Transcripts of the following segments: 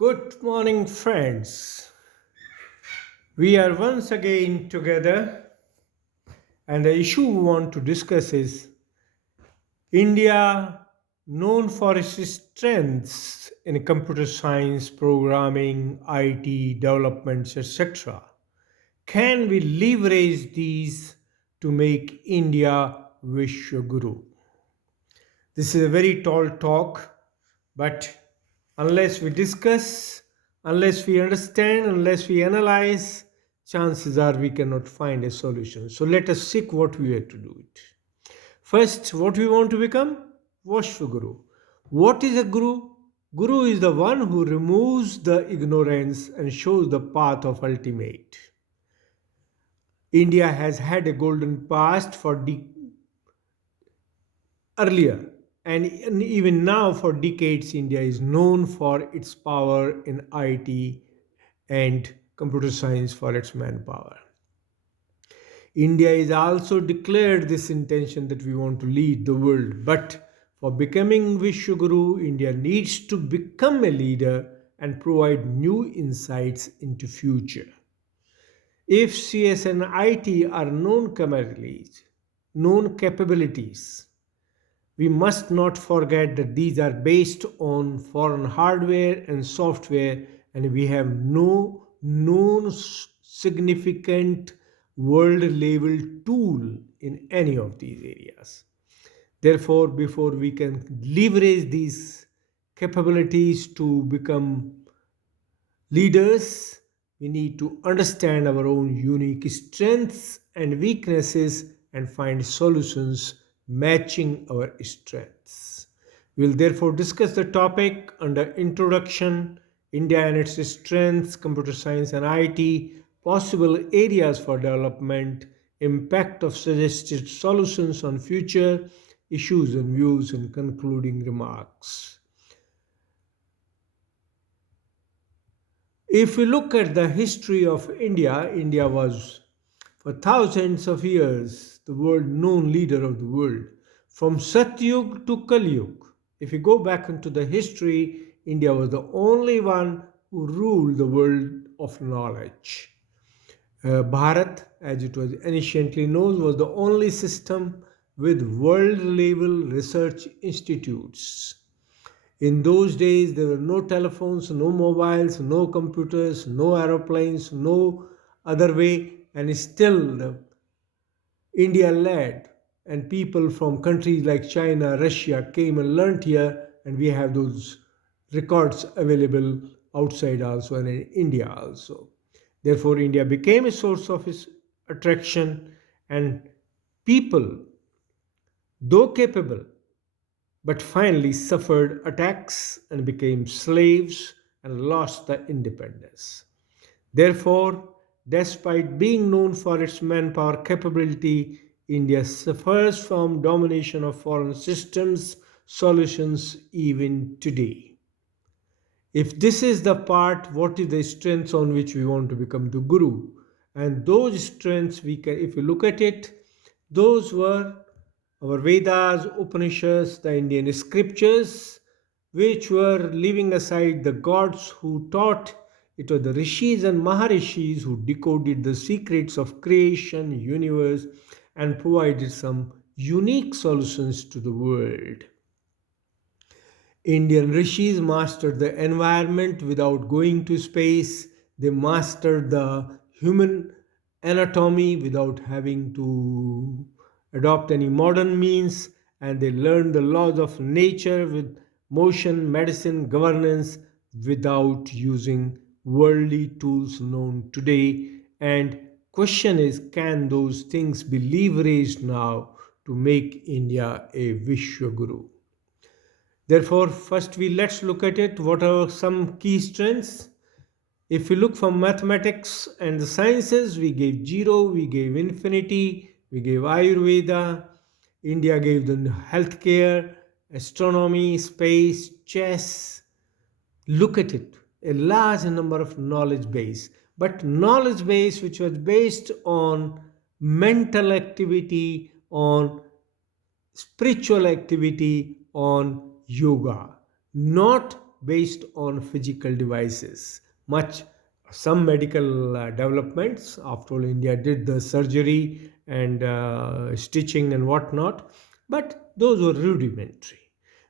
Good morning, friends. We are once again together, and the issue we want to discuss is India, known for its strengths in computer science, programming, IT, developments, etc. Can we leverage these to make India Vishwa Guru? This is a very tall talk, but unless we discuss, unless we understand, unless we analyze, chances are we cannot find a solution. So let us seek what we have to do it. First, what we want to become? Vashva Guru. What is a Guru? Guru is the one who removes the ignorance and shows the path of ultimate. India has had a golden past for earlier, and even now for decades India is known for its power in IT and computer science for its manpower. India is also declared this intention that we want to lead the world, but for becoming Vishwaguru, India needs to become a leader and provide new insights into future. If CS and IT are known capabilities, we must not forget that these are based on foreign hardware and software, and we have no known significant world level tool in any of these areas. Therefore, before we can leverage these capabilities to become leaders, we need to understand our own unique strengths and weaknesses and find solutions matching our strengths. We will therefore discuss the topic under Introduction, India and its strengths, computer science and IT, possible areas for development, impact of suggested solutions on future issues and views, and concluding remarks. If we look at the history of India, India was for thousands of years the world known leader of the world. From Satyug to Kalyug, if you go back into the history, India was the only one who ruled the world of knowledge. Bharat, as it was anciently known, was the only system with world level research institutes. In those days, there were no telephones, no mobiles, no computers, no aeroplanes, no other way, and still India led, and people from countries like China, Russia came and learned here, and we have those records available outside also and in India also. Therefore, India became a source of its attraction, and people, though capable, but finally suffered attacks and became slaves and lost the independence. Therefore, despite being known for its manpower capability, India suffers from domination of foreign systems solutions even today. If this is the part, what is the strengths on which we want to become the guru? And those strengths we can, if you look at it, those were our Vedas, Upanishads, the Indian scriptures, which were leaving aside the gods who taught. It was the rishis and maharishis who decoded the secrets of creation, universe, and provided some unique solutions to the world. Indian rishis mastered the environment without going to space. They mastered the human anatomy without having to adopt any modern means, and they learned the laws of nature with motion, medicine, governance without using worldly tools known today. And question is, can those things be leveraged now to make India a Vishwaguru? Therefore, first let's look at it. What are some key strengths? If we look from mathematics and the sciences, we gave zero, we gave infinity, we gave Ayurveda, India gave the healthcare, astronomy, space, chess. Look at it, a large number of knowledge base, but knowledge base which was based on mental activity, on spiritual activity, on yoga, not based on physical devices. Much some medical developments. After all, India did the surgery and stitching and whatnot, but those were rudimentary.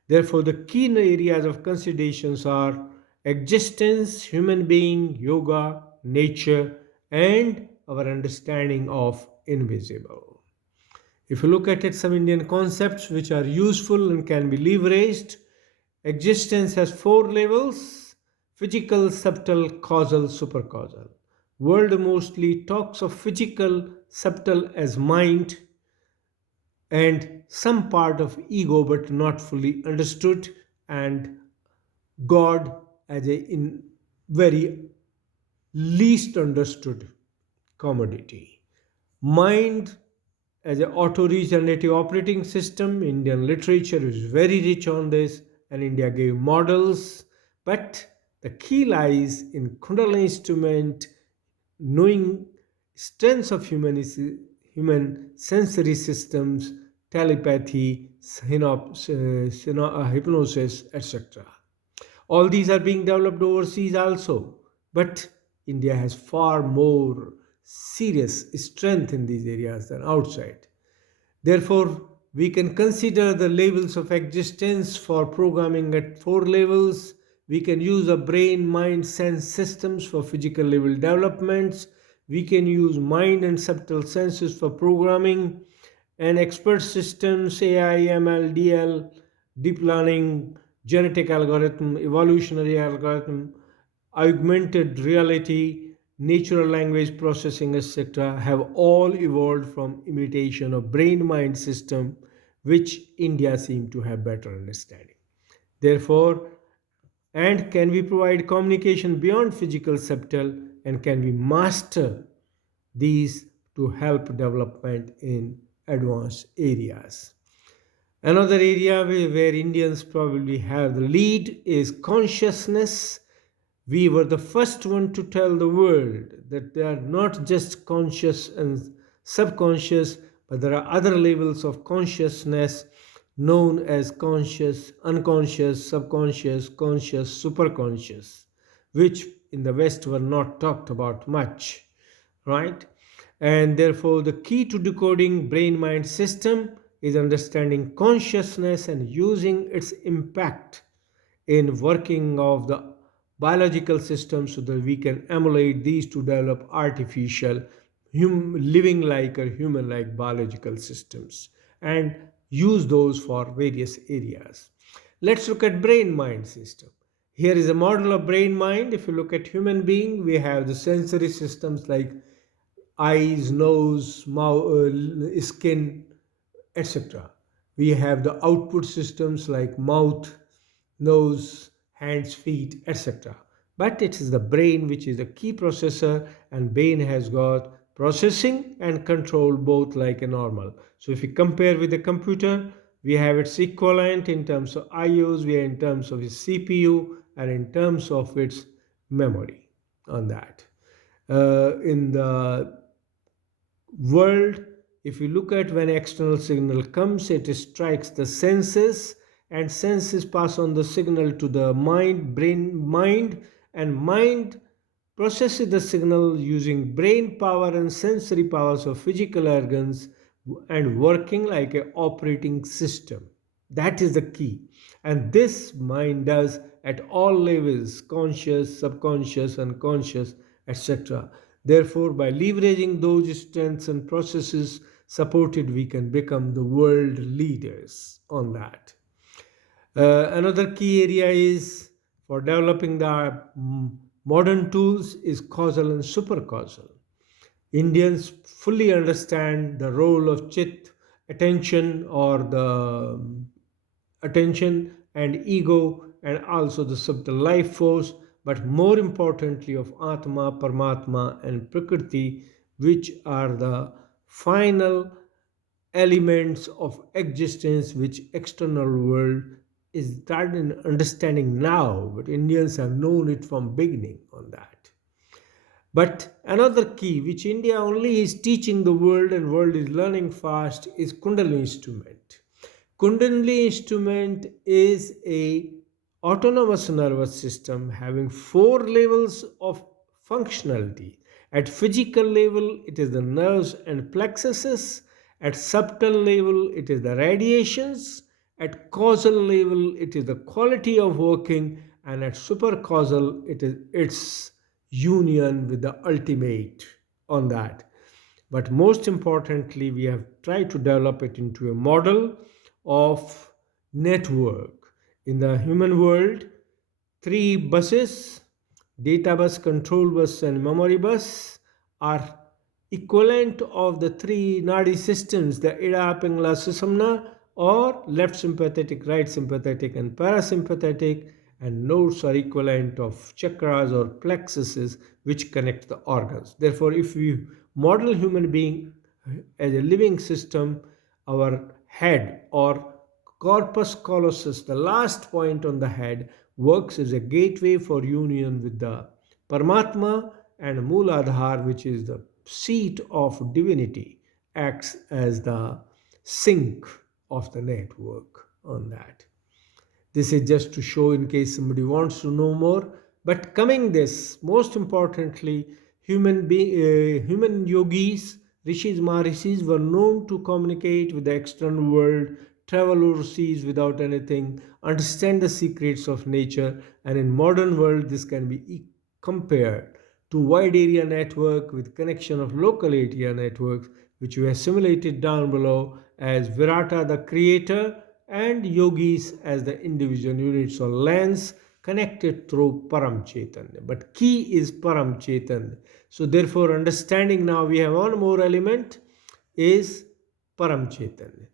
Therefore, the key areas of considerations are existence, human being, yoga, nature, and our understanding of invisible. If you look at it, some Indian concepts which are useful and can be leveraged. Existence has four levels: physical, subtle, causal, supercausal. World mostly talks of physical, subtle as mind and some part of ego but not fully understood, and God as a in very least understood commodity. Mind as an auto-regenerative operating system. Indian literature is very rich on this, and India gave models. But the key lies in Kundalini instrument, knowing strengths of human sensory systems, telepathy, hypnosis, etc. All these are being developed overseas also, but India has far more serious strength in these areas than outside. Therefore, we can consider the levels of existence for programming at four levels. We can use a brain, mind, sense systems for physical level developments. We can use mind and subtle senses for programming, and expert systems, AI, ML, DL, deep learning, genetic algorithm, evolutionary algorithm, augmented reality, natural language processing, etc., have all evolved from imitation of brain mind system, which India seems to have better understanding. Therefore, and can we provide communication beyond physical subtle, and can we master these to help development in advanced areas? Another area where Indians probably have the lead is consciousness. We were the first one to tell the world that they are not just conscious and subconscious, but there are other levels of consciousness known as conscious, unconscious, subconscious, conscious, superconscious, which in the West were not talked about much, right? And therefore, the key to decoding brain mind system is understanding consciousness and using its impact in working of the biological system so that we can emulate these to develop artificial living like or human like biological systems and use those for various areas. Let's look at brain mind system. Here is a model of brain mind. If you look at human being, we have the sensory systems like eyes, nose, mouth, skin, etc. We have the output systems like mouth, nose, hands, feet, etc. But it is the brain which is the key processor, and brain has got processing and control both like a normal. So if we compare with the computer, we have its equivalent in terms of IOs, we are in terms of its CPU, and in terms of its memory on that. In the world, if you look at when external signal comes, it strikes the senses, and senses pass on the signal to the mind, and mind processes the signal using brain power and sensory powers of physical organs and working like an operating system. That is the key. And this mind does at all levels: conscious, subconscious, unconscious, etc. Therefore, by leveraging those strengths and processes supported, we can become the world leaders on that. Another key area is for developing the modern tools is causal and supercausal. Indians fully understand the role of chit, attention, or the attention and ego, and also the subtle life force, but more importantly of Atma, Paramatma, and Prakriti, which are the final elements of existence which external world is starting understanding now, but Indians have known it from beginning on that. But another key which India only is teaching the world and world is learning fast is Kundalini instrument. Kundalini instrument is a autonomous nervous system having four levels of functionality. At physical level, it is the nerves and plexuses. At subtle level, it is the radiations. At causal level, it is the quality of working. And at supercausal, it is its union with the ultimate on that. But most importantly, we have tried to develop it into a model of network. In the human world, three buses, data bus, control bus, and memory bus, are equivalent of the three nadi systems, the Ida, Pingala, Susamna, or left sympathetic, right sympathetic, and parasympathetic, and nodes are equivalent of chakras or plexuses which connect the organs. Therefore, if we model human being as a living system, our head or corpus callosum, the last point on the head, works as a gateway for union with the Paramatma, and Mooladhar, which is the seat of divinity, acts as the sink of the network on that. This is just to show in case somebody wants to know more. But coming this, most importantly, human yogis, rishis, maharishis were known to communicate with the external world, travel overseas without anything, understand the secrets of nature. And in modern world, this can be compared to wide area network with connection of local area networks, which we have simulated down below as Virata, the creator, and yogis as the individual units or lens connected through Param Chaitanya. But key is Param Chaitanya. So therefore, understanding now we have one more element is Param Chaitanya.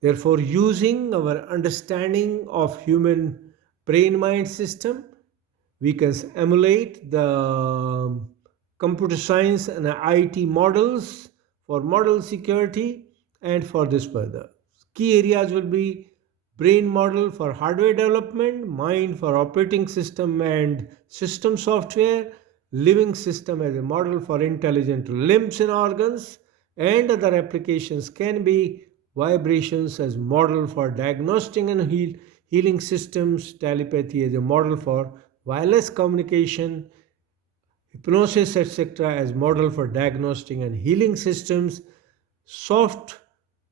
Therefore, using our understanding of human brain-mind system, we can emulate the computer science and IT models for model security and for this further. Key areas will be brain model for hardware development, mind for operating system and system software, living system as a model for intelligent limbs and organs, and other applications can be vibrations as model for diagnostic and healing systems, telepathy as a model for wireless communication, hypnosis, etc., as model for diagnostic and healing systems, soft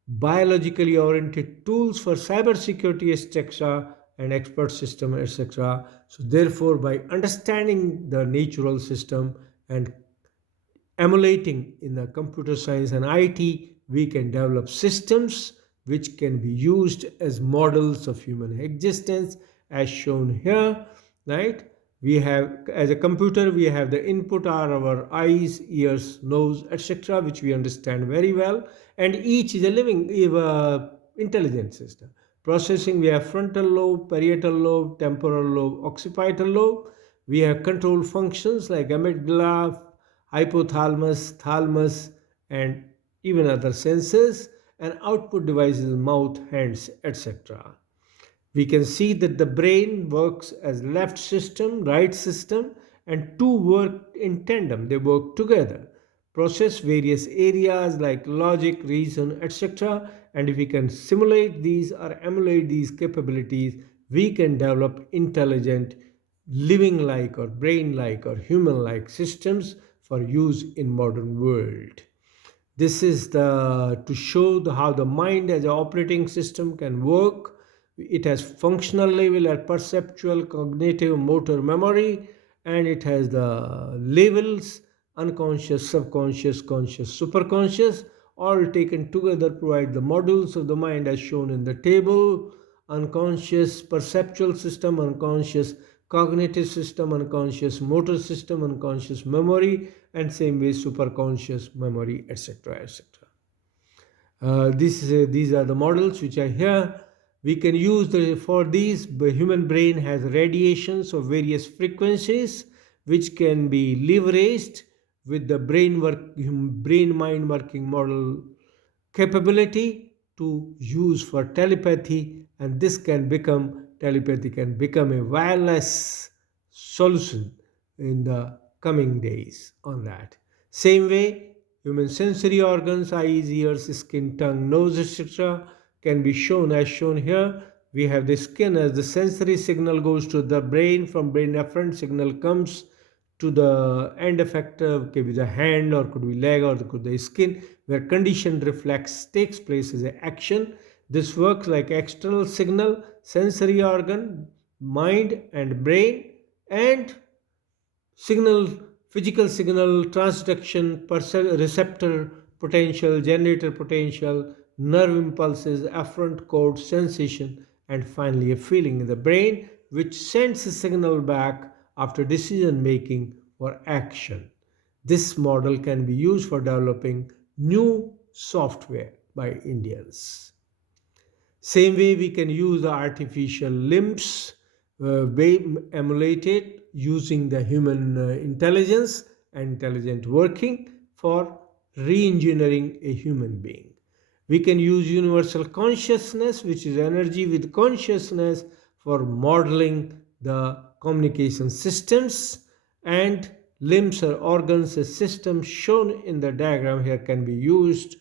biologically oriented tools for cybersecurity, etc., and expert system, etc. So, therefore, by understanding the natural system and emulating in the computer science and IT, we can develop systems which can be used as models of human existence, as shown here, right? We have, as a computer, we have the input are our eyes, ears, nose, etc., which we understand very well, and each is a living intelligent system. Processing, we have frontal lobe, parietal lobe, temporal lobe, occipital lobe. We have control functions like amygdala, hypothalamus, thalamus, and even other senses, and output devices, mouth, hands, etc. We can see that the brain works as left system, right system, and two work in tandem. They work together, process various areas like logic, reason, etc. And if we can simulate these or emulate these capabilities, we can develop intelligent, living like or brain like or human like systems for use in modern world. This is the to show how the mind as an operating system can work. It has functional level and perceptual, cognitive, motor memory, and it has the levels unconscious, subconscious, conscious, superconscious, all taken together provide the modules of the mind as shown in the table: unconscious perceptual system, unconscious cognitive system, unconscious motor system, unconscious memory, and same way superconscious memory, etc., etc. These are the models which are here. We can use for these. The human brain has radiations of various frequencies which can be leveraged with the brain mind working model capability to use for telepathy, and this can become telepathy can become a wireless solution in the coming days on that. Same way, human sensory organs, eyes, ears, skin, tongue, nose, etc., can be shown as shown here we have the skin. As the sensory signal goes to the brain, from brain afferent signal comes to the end effector, could be the hand or could be leg or could be the skin, where conditioned reflex takes place as an action. This works like external signal, sensory organ, mind and brain, and signal, physical signal, transduction, receptor potential, generator potential, nerve impulses, afferent chord sensation, and finally a feeling in the brain which sends a signal back after decision making or action. This model can be used for developing new software by Indians. Same way we can use the artificial limbs emulated using the human intelligence and intelligent working for re-engineering a human being. We can use universal consciousness, which is energy with consciousness, for modeling the communication systems, and limbs or organs, a system shown in the diagram here, can be used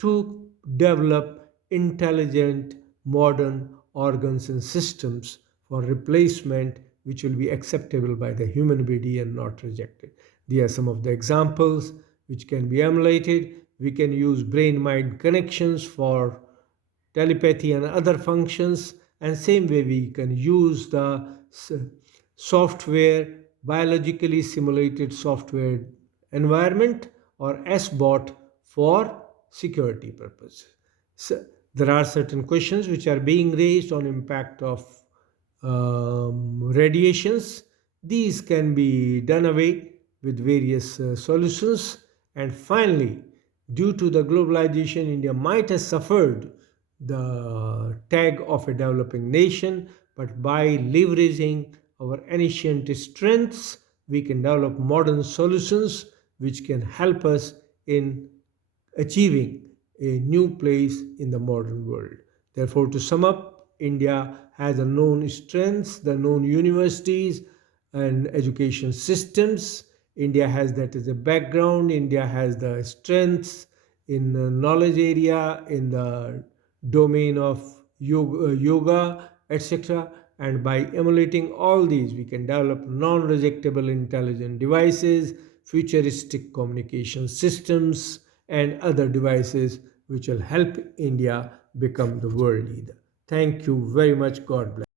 to develop intelligent modern organs and systems for replacement which will be acceptable by the human body and not rejected. These are some of the examples which can be emulated. We can use brain mind connections for telepathy and other functions, and same way we can use the software, biologically simulated software environment, or SBOT, for security purposes. So there are certain questions which are being raised on impact of radiations. These can be done away with various solutions. And finally, due to the globalization, India might have suffered the tag of a developing nation, but by leveraging our ancient strengths, we can develop modern solutions which can help us in achieving a new place in the modern world. Therefore, to sum up, India has the known strengths, the known universities and education systems. India has that as a background. India has the strengths in the knowledge area, in the domain of yoga, etc. And by emulating all these, we can develop non-rejectable intelligent devices, futuristic communication systems, and other devices which will help India become the world leader. Thank you very much. God bless.